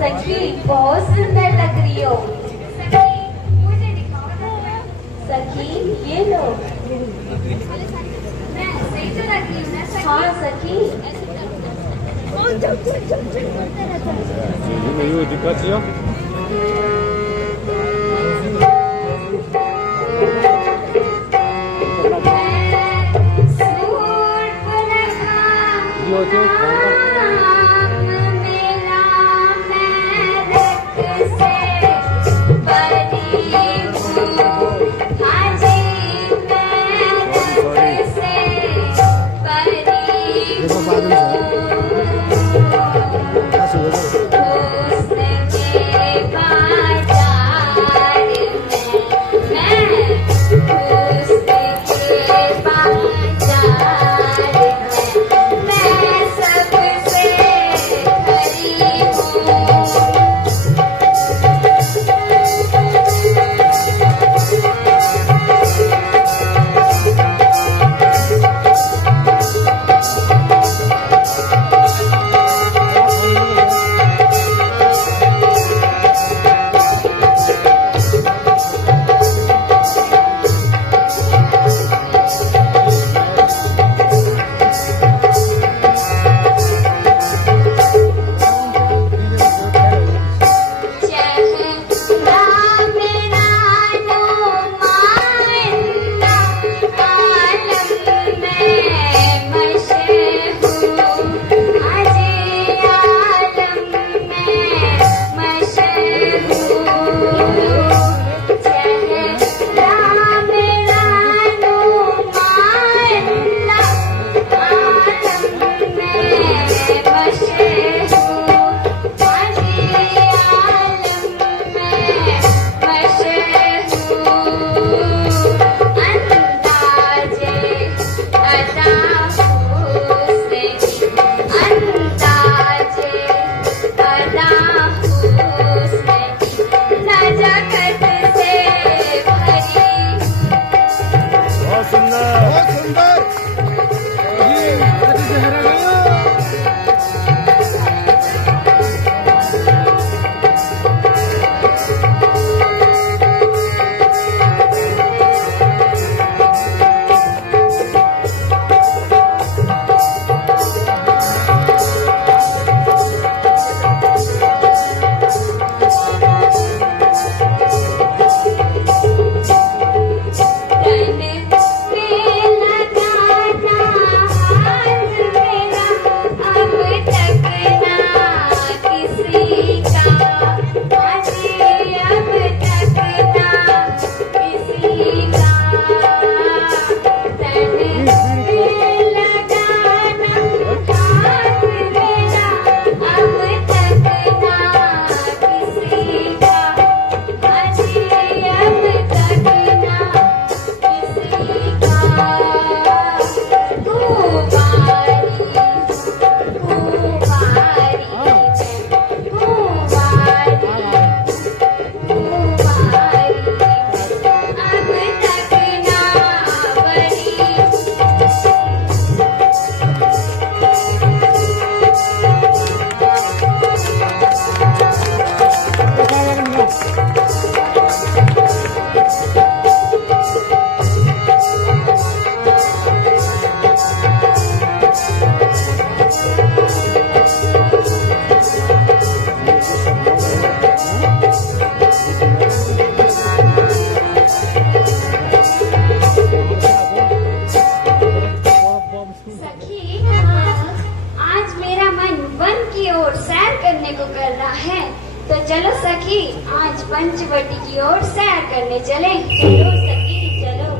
सखी बहुत सुंदर लग रही हो। सखी मुझे दिखाओ ना। सखी ये लो। मैं सही तो लग रही हूँ ना सखी? हाँ सखी। Meio de cantinho. तो चलो सखी आज पंचवटी की ओर सैर करने चले। चलो सखी चलो।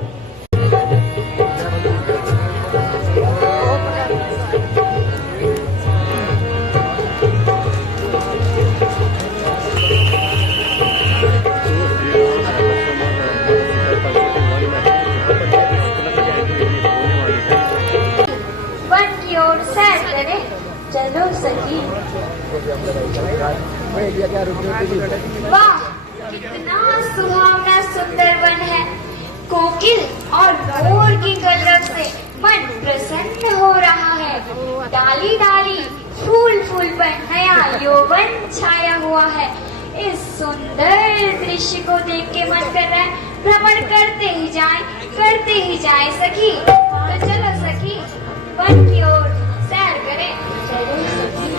वन की ओर सैर करें। चलो सखी। वाह कितना सुहावना सुंदर वन है। कोकिल और मोर की कलरव से मन प्रसन्न हो रहा है। डाली डाली फूल फूल पर नया यौवन वन छाया हुआ है। इस सुंदर दृश्य को देख के मन कर रहा है भ्रमण करते ही जाए सखी। तो चलो सखी वन की ओर सैर करें। चलो सखी।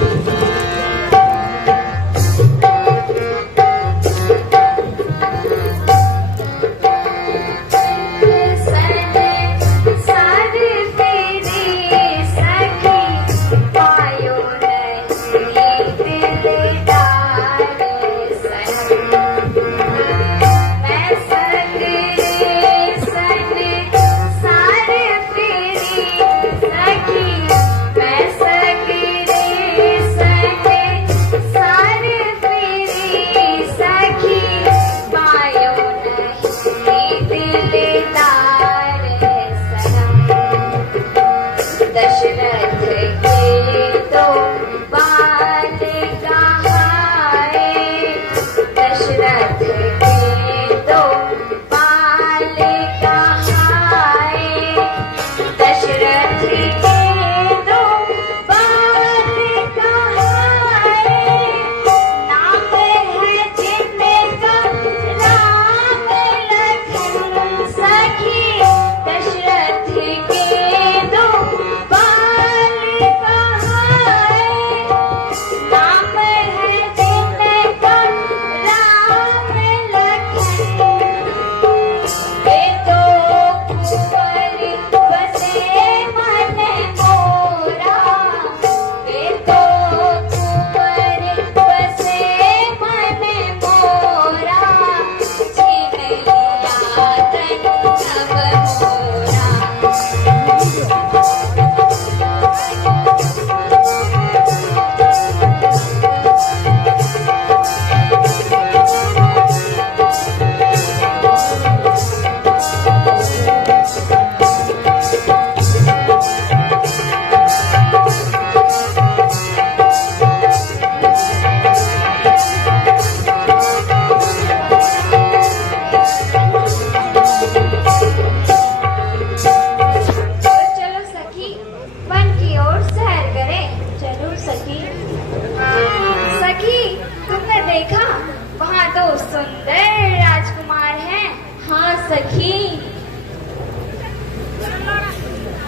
सखी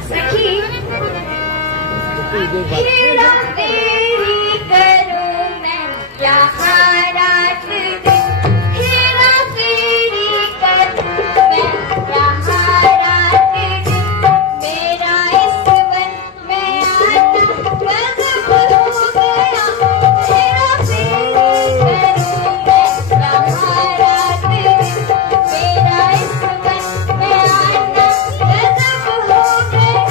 सखी हेरा तेरी करूं मैं यहाँ रात दिन। हेरा तेरी करूं मैं यहाँ रात दिन। मेरा इस वन में आना गजब हो गया। हेरा तेरी करूं मैं यहाँ रात दिन। मेरा इस वन में आना गजब हो गया।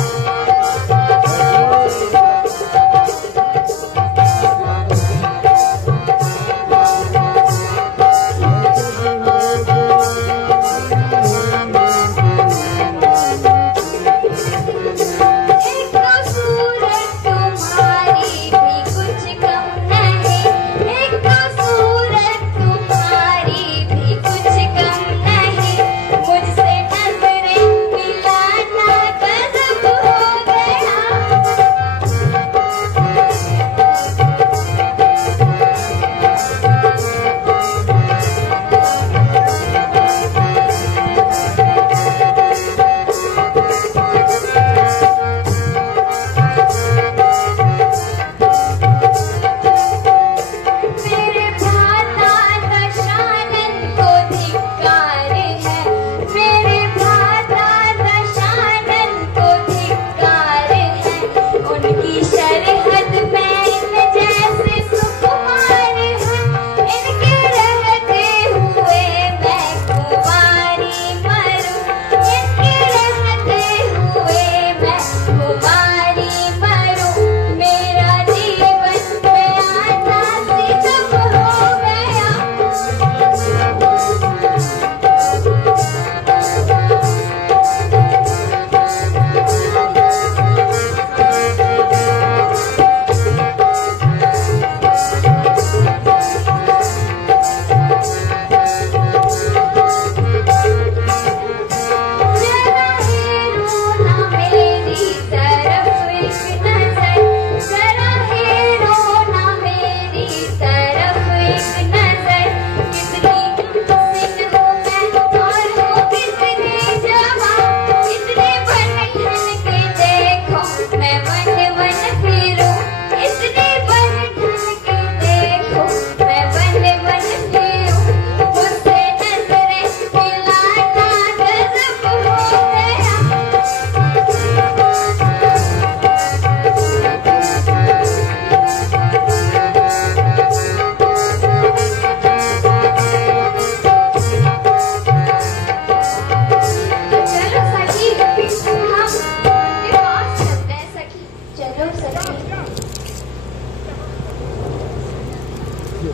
जी,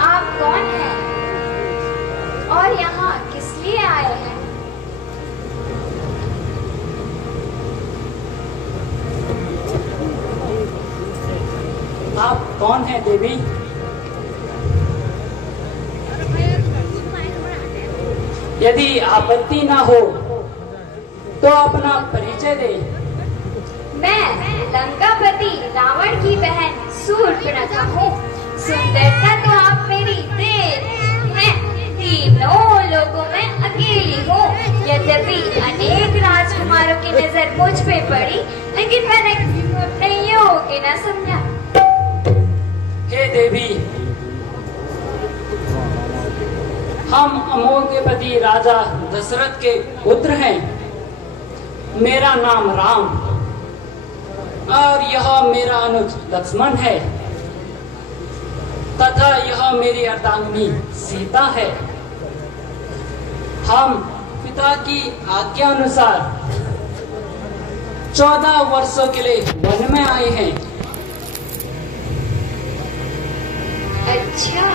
आप कौन हैं और यहाँ किस लिए आए हैं? आप कौन हैं देवी? यदि आपत्ति ना हो तो अपना परिचय दे। मैं लंकापति रावण की बहन शूर्पणखा हूँ। सुंदरता तो आप मेरी देव हैं। तीनों लोगों में अकेली हूँ। यद्यपि अनेक राजकुमारों की नजर मुझ पे पड़ी, लेकिन मैंने अपने योग्य न समझा। हे देवी, हम अमोघपति राजा दशरथ के पुत्र हैं। मेरा नाम राम और यह मेरा अनुज लक्ष्मण है तथा यह मेरी अर्धांगिनी सीता है। हम पिता की आज्ञा अनुसार 14 वर्षों के लिए वन में आए हैं। अच्छा,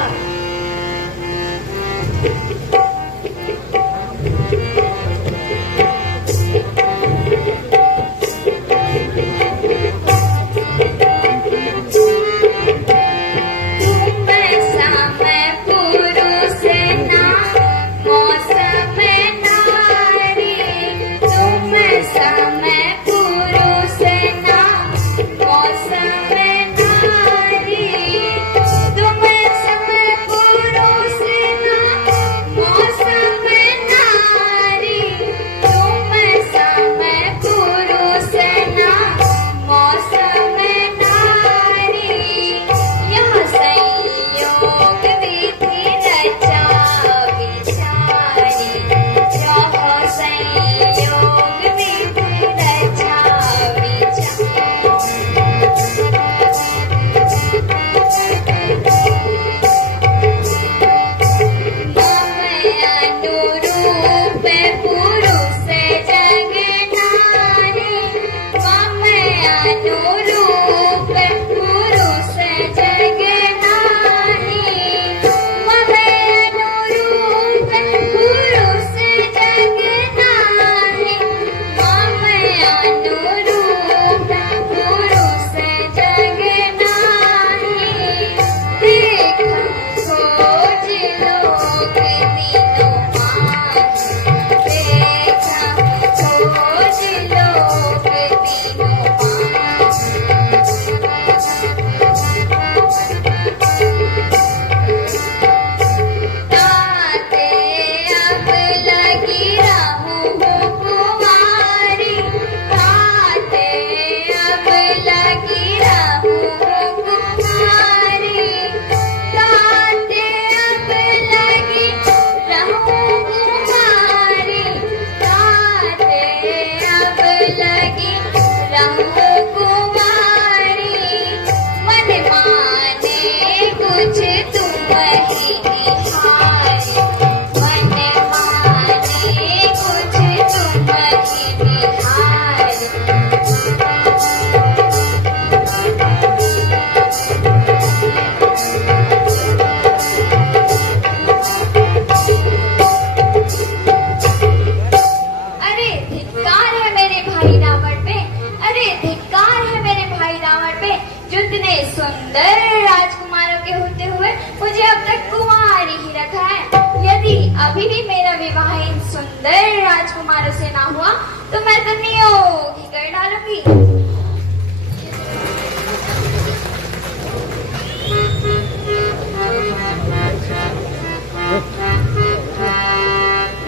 सुंदर राजकुमारों के होते हुए मुझे अब तक कुंवारी ही रखा है। यदि अभी भी मेरा विवाह इन सुंदर राजकुमारों से ना हुआ तो मैं तो नियोग ही कर डालूंगी।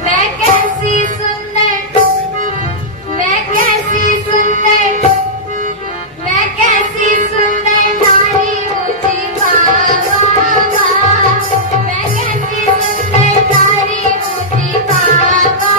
मैं कैसी सुंदर, मैं कैसी सुंदर, मैं कैसी सुंदर नारी मुझे बाबा, मैं कैसी सुंदर नारी मुझे बाबा।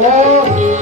मोही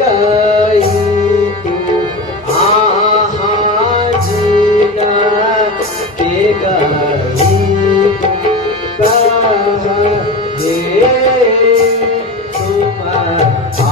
गई तू आहा जीना के गई कहे तुम आसा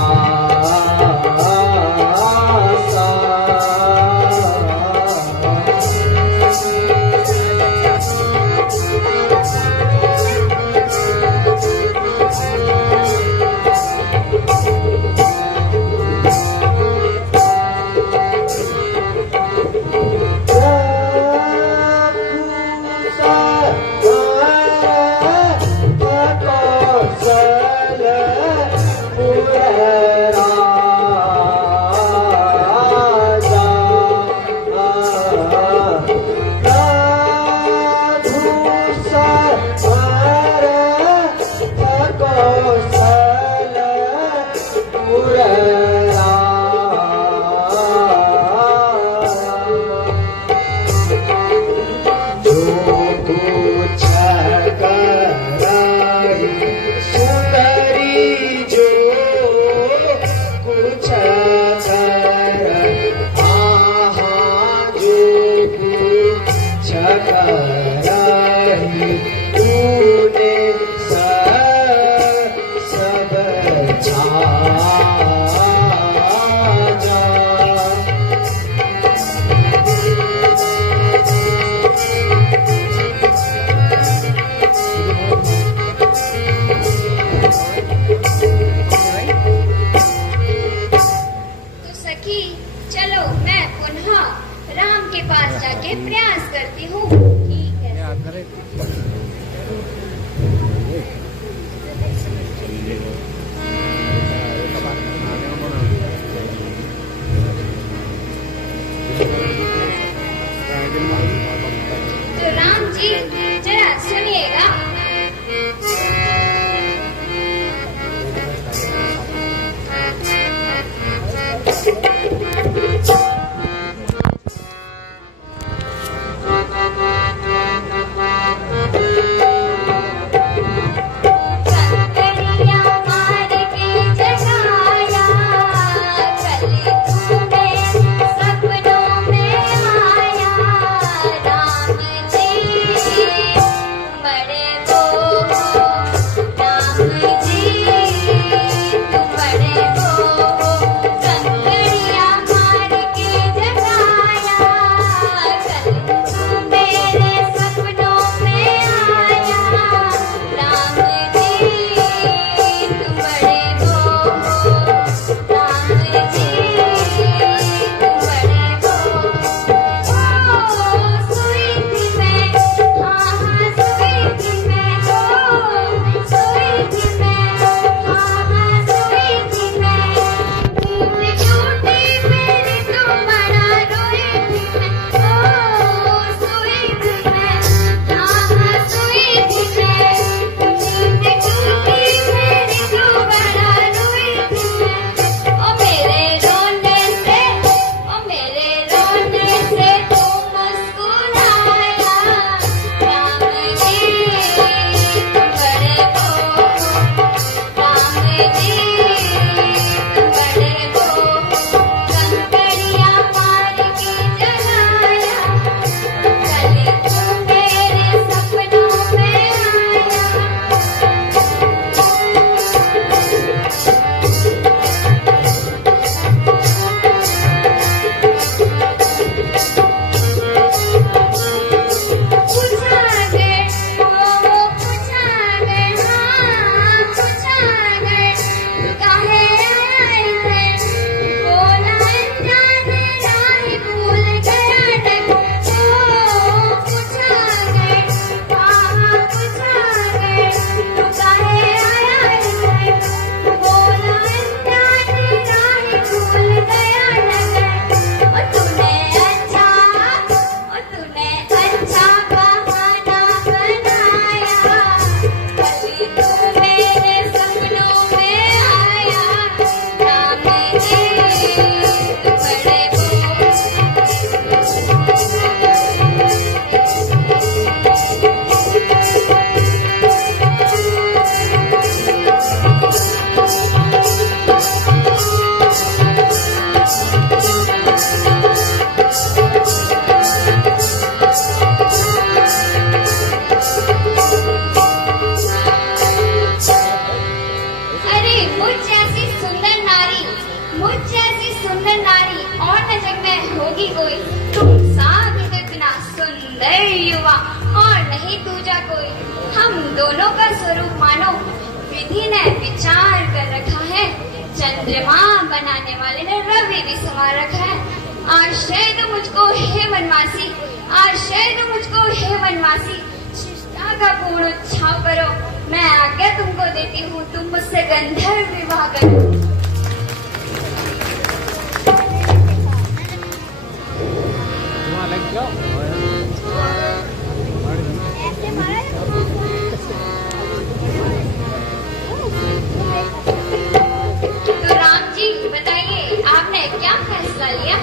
मैं होगी कोई तुम साथ इतना सुंदर युवा और नहीं दूजा कोई। हम दोनों का स्वरूप मानो विधि ने विचार कर रखा है, चंद्रमा बनाने वाले ने रवि भी संवार रखा है। आश्रय दो मुझको हे वनवासी, आश्रय दो मुझको हे वनवासी, शिष्टा का पूर्ण उत्साह करो, मैं आज्ञा तुमको देती हूँ, तुम मुझसे गंधर्व विवाह करो। तो राम जी बताइए आपने क्या फैसला लिया?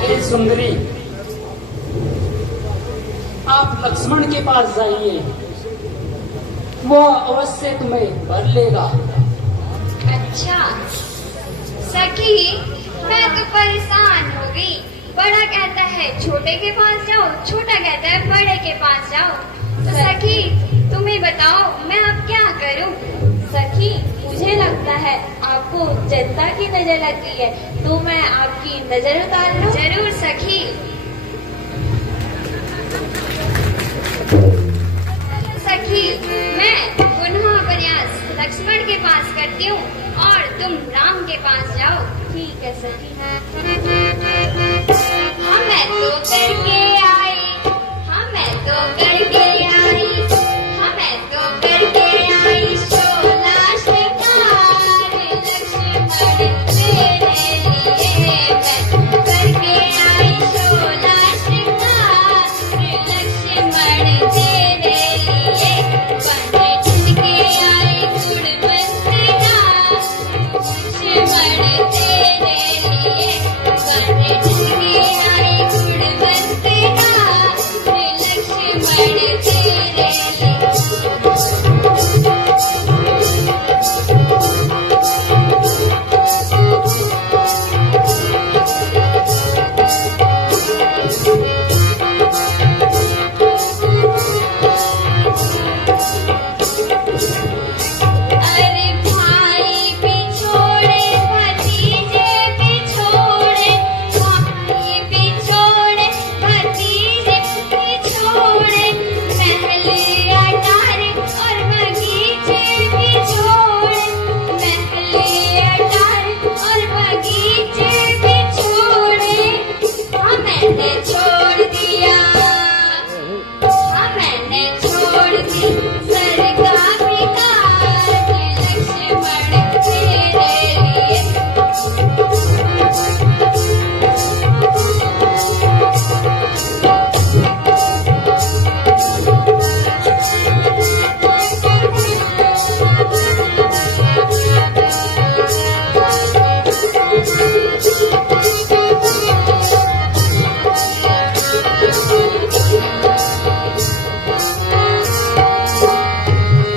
हे सुंदरी, आप लक्ष्मण के पास जाइए, वो अवश्य तुम्हें वर लेगा। अच्छा सखी, मैं तो परेशान हो गई। बड़ा कहता है छोटे के पास जाओ, छोटा कहता है बड़े के पास जाओ। तो सखी तुम ही बताओ मैं अब क्या करूं? सखी मुझे लगता है आपको जनता की नजर लग गई है, तो मैं आपकी नजर उतार लूं? जरूर सखी। सखी मैं पुनः प्रयास लक्ष्मण के पास करती हूँ और तुम राम के पास जाओ। ठीक है सखी। मैं तो करके आई, मैं तो करके आई, मैं तो करके आई 16 श्रृंगार लक्ष्मण तेरे लिए। मैं करके आई 16 श्रृंगार लक्ष्मण तेरे लिए। बने झुनके आए गुण बंदना लक्ष्मण तेरे लिए। बने झुनके आए गुण बंदना लक्ष्मण तेरे लिए। अरे भाई बिछोड़े भतीजे बिछोड़े, भाई बिछोड़े भतीजे बिछोड़े, महल अटारे और बगीचे बिछोड़े, महल अटारे और बगीचे बिछोड़े। हाँ मैंने छोड़ दिया, हाँ मैंने छोड़ दी स्वर्ग का विकार लक्ष्मण तेरे लिए।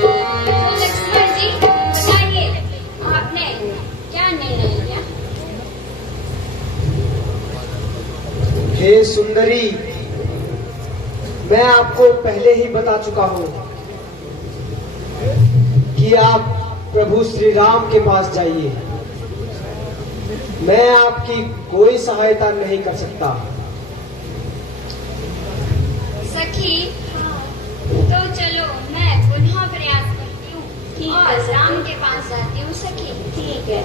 तो लक्ष्मण जी बताइए आपने क्या निर्णय लिया? हे सुंदरी, मैं आपको पहले ही बता चुका हूँ कि आप प्रभु श्री राम के पास जाइए। मैं आपकी कोई सहायता नहीं कर सकता। सखी तो चलो मैं पुनः प्रयास करती हूँ और राम के पास जाती हूँ। सखी ठीक है।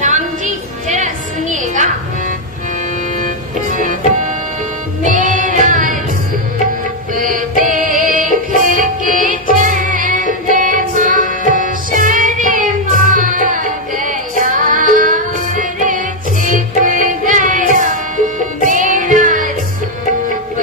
राम जी जरा सुनिएगा। मेरा रूप देख के चंद्रमा शर्मा गया और छिप गया। मेरा रूप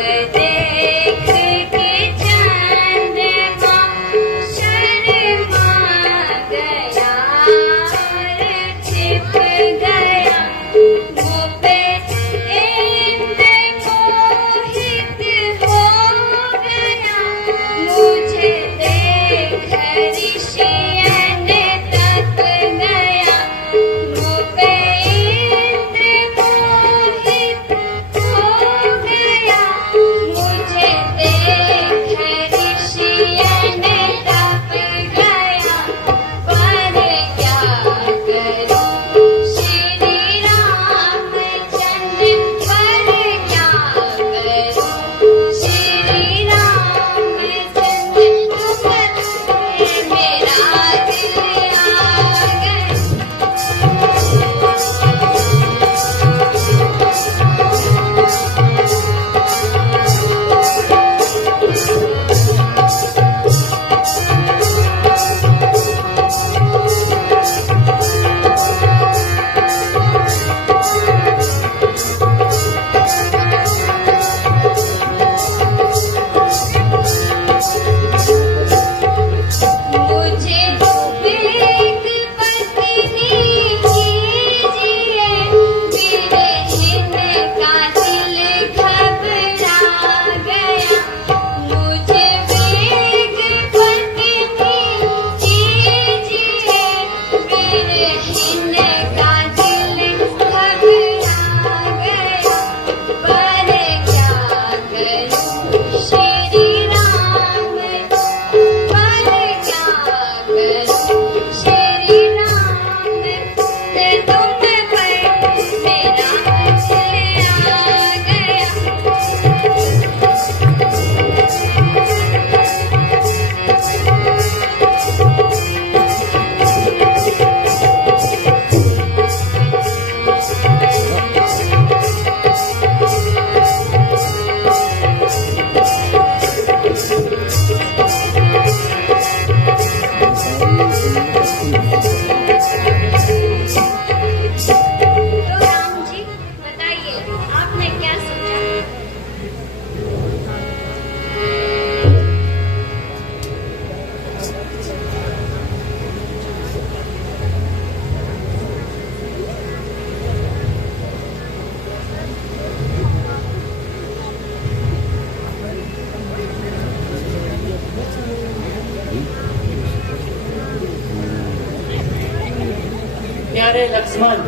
प्यारे लक्ष्मण,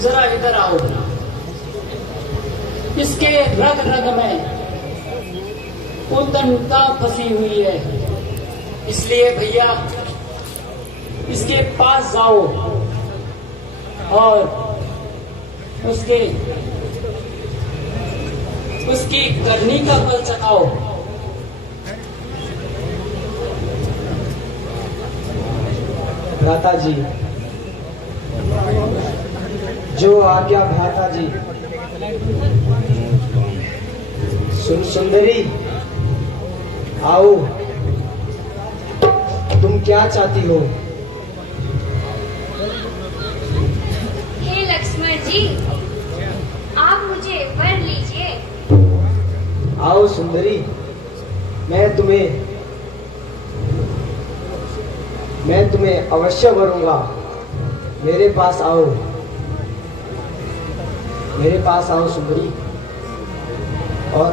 जरा इधर आओ। इसके रग रग में उद्दंडता फंसी हुई है, इसलिए भैया इसके पास जाओ और उसकी करनी का फल चखाओ। भ्राता जी, जो आज्ञा भ्राता जी। सुंदरी, आओ, तुम क्या चाहती हो? हे लक्ष्मण जी, आप मुझे वर लीजिए। आओ सुंदरी, मैं तुम्हें अवश्य वरूंगा। मेरे पास आओ, मेरे पास आओ सुंदरी, और